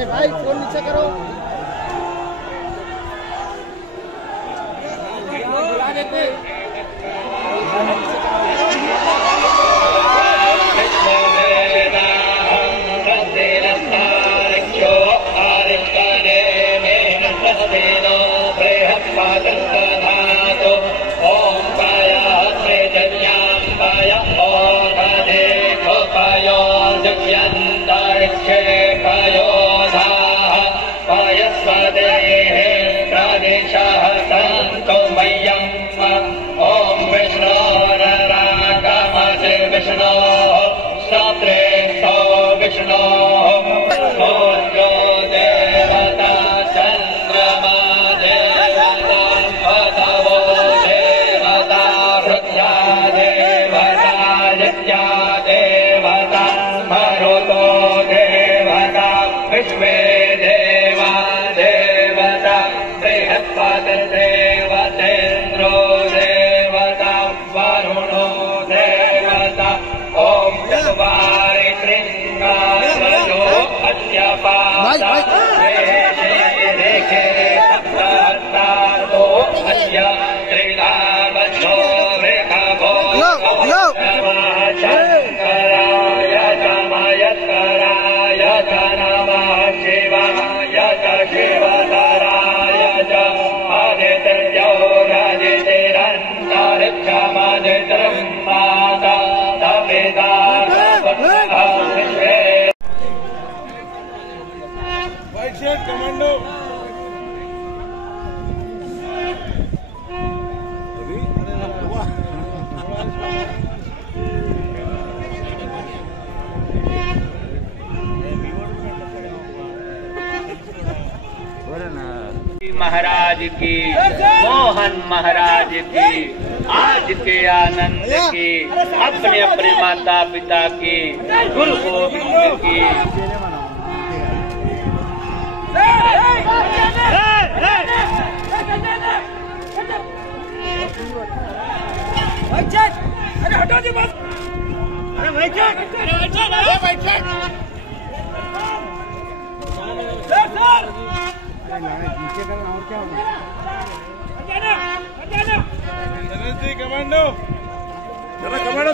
अरे भाई फोन नीचे करो। बुला देते। कमांडो महाराज की, मोहन महाराज की, आज के आनंद की, अपने अपने माता पिता की, गुरु गोविंद की। अरे हटा दे बस। अरे भाई चेक, अरे भाई चेक। सर नीचे करना और क्या होगा? हटाना, हटाना। Commando, commando.